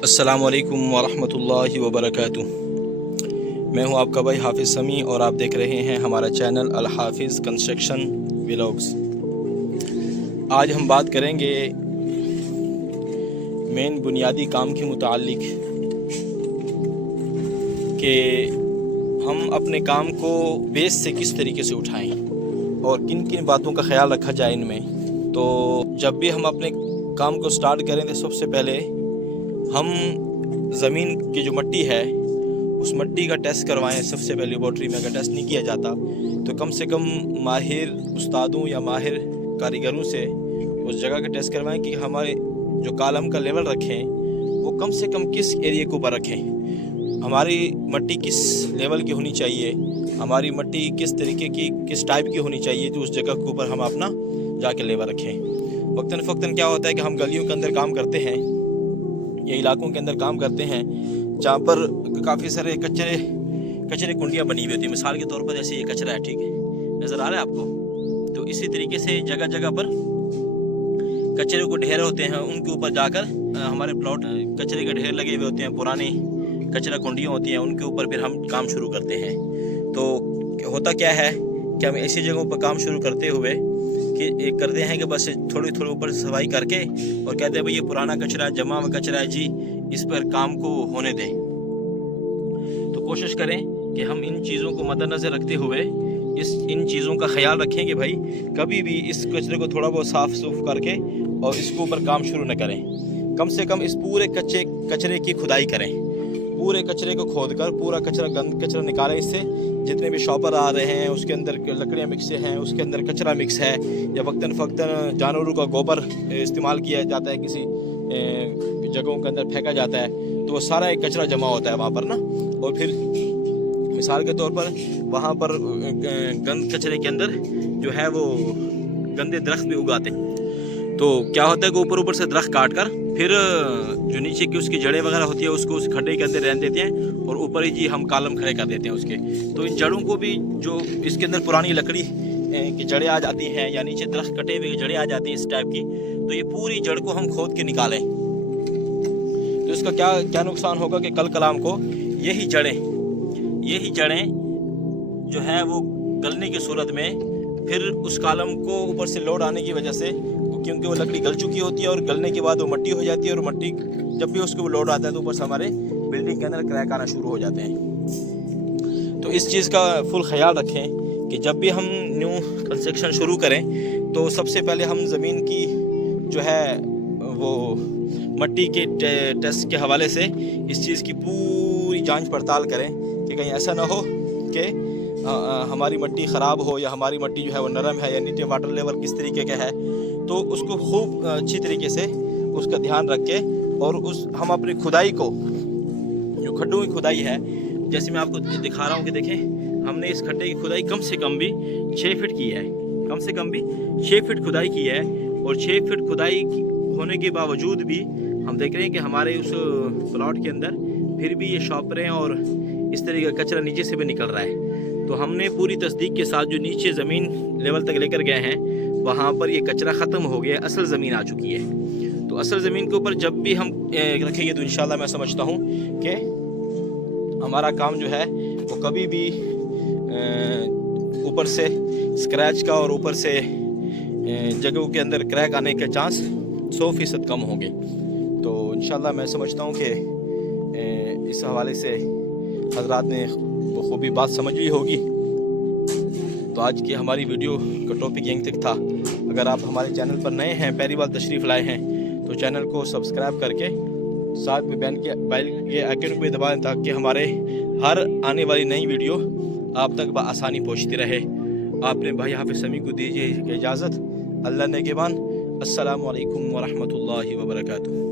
السلام علیکم ورحمۃ اللہ وبرکاتہ۔ میں ہوں آپ کا بھائی حافظ سمیع اور آپ دیکھ رہے ہیں ہمارا چینل الحافظ کنسٹرکشن ولاگز۔ آج ہم بات کریں گے مین بنیادی کام کے متعلق کہ ہم اپنے کام کو بیس سے کس طریقے سے اٹھائیں اور کن کن باتوں کا خیال رکھا جائے ان میں۔ تو جب بھی ہم اپنے کام کو سٹارٹ کریں تو سب سے پہلے ہم زمین کی جو مٹی ہے اس مٹی کا ٹیسٹ کروائیں۔ سب سے پہلے لیبارٹری میں اگر ٹیسٹ نہیں کیا جاتا تو کم سے کم ماہر استادوں یا ماہر کاریگروں سے اس جگہ کا ٹیسٹ کروائیں کہ ہمارے جو کالم کا لیول رکھیں وہ کم سے کم کس ایریے کے اوپر رکھیں، ہماری مٹی کس لیول کی ہونی چاہیے، ہماری مٹی کس طریقے کی کس ٹائپ کی ہونی چاہیے، تو اس جگہ کے اوپر ہم اپنا جا کے لیول رکھیں۔ وقتاً فوقتاً کیا ہوتا ہے کہ ہم گلیوں کے اندر کام کرتے ہیں، یہ علاقوں کے اندر کام کرتے ہیں جہاں پر کافی سارے کچرے کنڈیاں بنی ہوئی ہوتی ہیں۔ مثال کے طور پر جیسے یہ کچرا ہے، ٹھیک ہے، نظر آ رہا ہے آپ کو، تو اسی طریقے سے جگہ جگہ پر کچرے کو ڈھیر ہوتے ہیں، ان کے اوپر جا کر ہمارے پلاٹ کچرے کے ڈھیر لگے ہوئے ہوتے ہیں، پرانی کچرا کنڈیاں ہوتی ہیں، ان کے اوپر پھر ہم کام شروع کرتے ہیں۔ تو ہوتا کیا ہے کہ ہم ایسی جگہوں پر کام شروع کرتے ہوئے کہ کرتے ہیں کہ بس تھوڑی اوپر صفائی کر کے اور کہتے ہیں بھئی یہ پرانا کچرا ہے، جمع ہوا کچرا ہے جی، اس پر کام کو ہونے دیں۔ تو کوشش کریں کہ ہم ان چیزوں کو مد نظر رکھتے ہوئے ان چیزوں کا خیال رکھیں کہ بھائی کبھی بھی اس کچرے کو تھوڑا بہت صاف کر کے اور اس کے اوپر کام شروع نہ کریں۔ کم سے کم اس پورے کچرے کی کھدائی کریں، پورے کچرے کو کھود کر پورا گند کچرا نکالیں، اس سے جتنے بھی شاپر آ رہے ہیں اس کے اندر لکڑیاں مکس ہیں، اس کے اندر کچرا مکس ہے، یا وقتاً فوقتاً جانوروں کا گوبر استعمال کیا جاتا ہے، کسی جگہوں کے اندر پھینکا جاتا ہے، تو وہ سارا ایک کچرا جمع ہوتا ہے وہاں پر نا۔ اور پھر مثال کے طور پر وہاں پر گند کچرے کے اندر جو ہے وہ گندے درخت بھی اگاتے ہیں، تو کیا ہوتا ہے کہ اوپر سے درخت کاٹ کر پھر جو نیچے کی اس کی جڑیں وغیرہ ہوتی ہے اس کو اس کھڈے کے اندر رہنے دیتے ہیں اور اوپر ہی جی ہم کالم کھڑے کر دیتے ہیں اس کے۔ تو ان جڑوں کو بھی جو اس کے اندر پرانی لکڑی کی جڑیں آ جاتی ہیں یا نیچے درخت کٹے ہوئے جڑیں آ جاتی ہیں اس ٹائپ کی، تو یہ پوری جڑ کو ہم کھود کے نکالیں تو اس کا کیا نقصان ہوگا کہ کل کلام کو یہی جڑیں جو ہے وہ گلنے کی صورت میں پھر اس کالم کو اوپر سے لوڈ آنے کی وجہ سے، کیونکہ وہ لکڑی گل چکی ہوتی ہے اور گلنے کے بعد وہ مٹی ہو جاتی ہے، اور مٹی جب بھی اس کو لوڈ آتا ہے تو اوپر سے ہمارے بلڈنگ کے اندر کریک آنا شروع ہو جاتے ہیں۔ تو اس چیز کا فل خیال رکھیں کہ جب بھی ہم نیو کنسٹرکشن شروع کریں تو سب سے پہلے ہم زمین کی جو ہے وہ مٹی کے ٹیسٹ کے حوالے سے اس چیز کی پوری جانچ پڑتال کریں کہ کہیں ایسا نہ ہو کہ ہماری مٹی خراب ہو یا ہماری مٹی جو ہے وہ نرم ہے یا نیچے واٹر لیول کس طریقے کا ہے۔ تو اس کو خوب اچھی طریقے سے اس کا دھیان رکھ کے اور ہم اپنی کھدائی کو، جو کھڈوں کی کھدائی ہے، جیسے میں آپ کو دکھا رہا ہوں کہ دیکھیں ہم نے اس کھڈے کی کھدائی کم سے کم بھی 6 فٹ کی ہے، کم سے کم بھی 6 فٹ کھدائی کی ہے، اور 6 فٹ کھدائی ہونے کے باوجود بھی ہم دیکھ رہے ہیں کہ ہمارے اس پلاٹ کے اندر پھر بھی یہ شاپریں اور اس طرح کا کچرا نیچے سے بھی نکل رہا ہے۔ تو ہم نے پوری تصدیق کے ساتھ جو نیچے زمین لیول تک لے کر گئے ہیں وہاں پر یہ کچرا ختم ہو گیا، اصل زمین آ چکی ہے۔ تو اصل زمین کے اوپر جب بھی ہم رکھیں گے تو انشاءاللہ میں سمجھتا ہوں کہ ہمارا کام جو ہے وہ کبھی بھی اوپر سے اسکریچ کا اور اوپر سے جگہوں کے اندر کریک آنے کے چانس 100% کم ہوں گے۔ تو انشاءاللہ میں سمجھتا ہوں کہ اس حوالے سے حضرات نے بخوبی بات سمجھ لی ہوگی۔ تو آج کی ہماری ویڈیو کا ٹاپک یہیں تک تھا۔ اگر آپ ہمارے چینل پر نئے ہیں، پہلی بار تشریف لائے ہیں، تو چینل کو سبسکرائب کر کے ساتھ میں بیل کے آئیکن کو دبا دیں تاکہ ہمارے ہر آنے والی نئی ویڈیو آپ تک بآسانی پہنچتی رہے۔ آپ نے بھائی حافظ سمیع کو دیجیے اجازت۔ اللہ نگہبان۔ السلام علیکم ورحمۃ اللہ وبرکاتہ۔